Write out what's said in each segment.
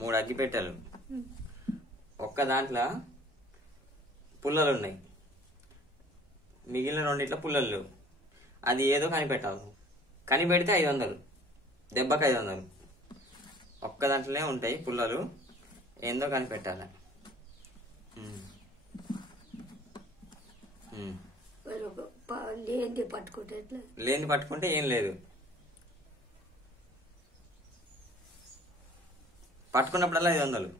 3 అగ్గిపెట్టెలు, ఒక్క దాంట్లో పుల్లలు ఉన్నాయి, మిగిలిన రెండిట్లో పుల్లలు లేవు. అది ఏదో కనిపెట్టాలి. కనిపెడితే 500, దెబ్బకి 500. ఒక్క దాంట్లోనే ఉంటాయి పుల్లలు, ఏందో కనిపెట్టాలి. లేని పట్టుకుంటే ఏం లేదు, పట్టుకున్నప్పుడల్లా 500.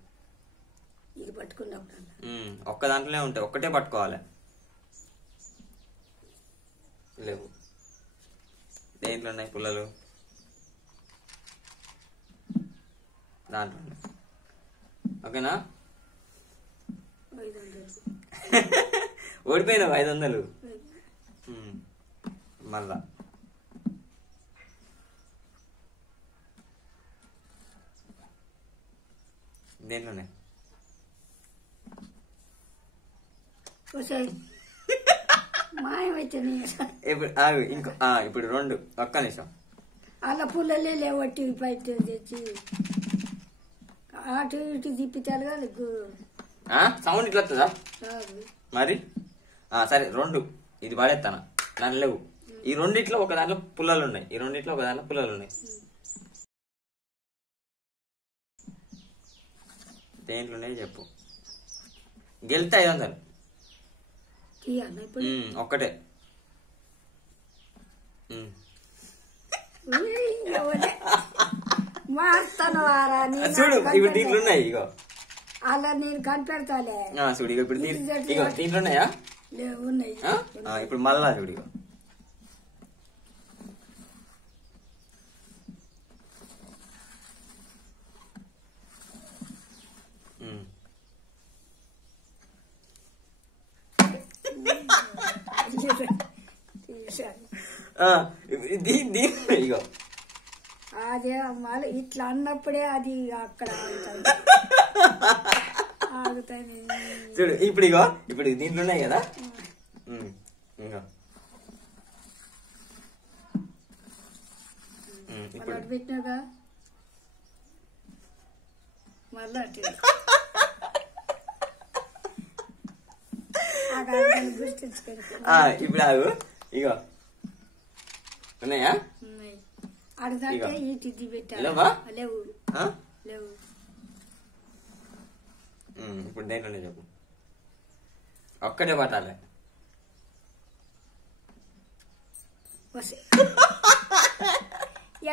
ఒక్క దాంట్లోనే ఉంటాయి, ఒక్కటే పట్టుకోవాలి. లేవు. దేంట్లో ఉన్నాయి పుల్లలు? దాంట్లో ఉన్నాయి. ఓకేనా? ఓడిపోయినావు 500. మళ్ళా దేంట్లోనే ఇప్పుడు ఇంకో ఇప్పుడు 2. ఒక్క నిమిషం. అలా పుల్లలే లేవట్టి బయట తెచ్చి అటు ఇటు తిప్పితారు కదా. సౌండ్ ఇట్లా వస్తుందా మరి? సరే 2 ఇది పడేస్తాను, నన్ను లేవు. ఈ రెండిట్లో ఒక దాంట్లో పుల్లలు ఉన్నాయి, ఈ రెండిట్లో ఒక దాంట్లో పుల్లలు ఉన్నాయి. దేంట్లో ఉన్నాయి చెప్పు. గెలితే 500. ఒక్కటే. చూడు ఇప్పుడు దీంట్లో ఉన్నాయి. ఇగో అలా నేను కనిపెడతాలే. చూడు ఇక ఇప్పుడు ఇగో దీంట్లో ఉన్నాయా? ఉన్నాయి. ఇప్పుడు మళ్ళా చూడు. ఇగో ఇగో అదే మళ్ళీ ఇట్లా అన్నప్పుడే అది అక్కడ ఆగుతుంది. చూడు ఇప్పుడు ఇగో ఇప్పుడు దీంట్లో ఉన్నాయి కదా. ఇంకా ఇప్పుడు పెట్టినాగా మళ్ళా ఇప్పుడు ఆగు. ఇగో ఉన్నాయా? అడదాకే ఇది పెట్టాలి. లేవు లేవు. ఇప్పుడు దేంట్లోనే చెప్పు. ఒక్కటే పట్టాలి.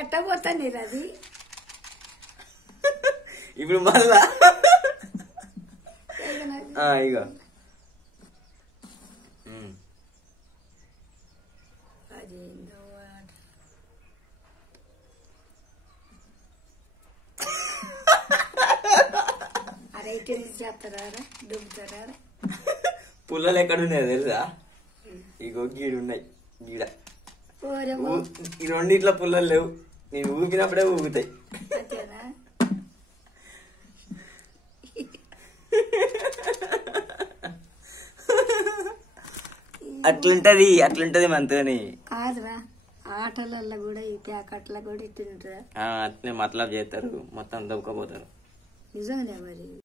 ఎట్ట పోతాను అది. ఇప్పుడు మళ్ళా ఇగో పుల్లలు ఎక్కడున్నాయో తెలుసా? ఇగో గీడున్నాయి. గీడ ఈ రెండిట్లో పుల్లలు లేవు, నేను ఊపినప్పుడే ఊగుతాయి. అట్లుంటది మనతోని. కాదురా ఆటలలో కూడా ఈ ప్యాకెట్ల కూడా ఇట్లా అట్నే మతలబ్ చేస్తారు, మొత్తం దవ్వుకపోతారు. నిజంగానే మరి.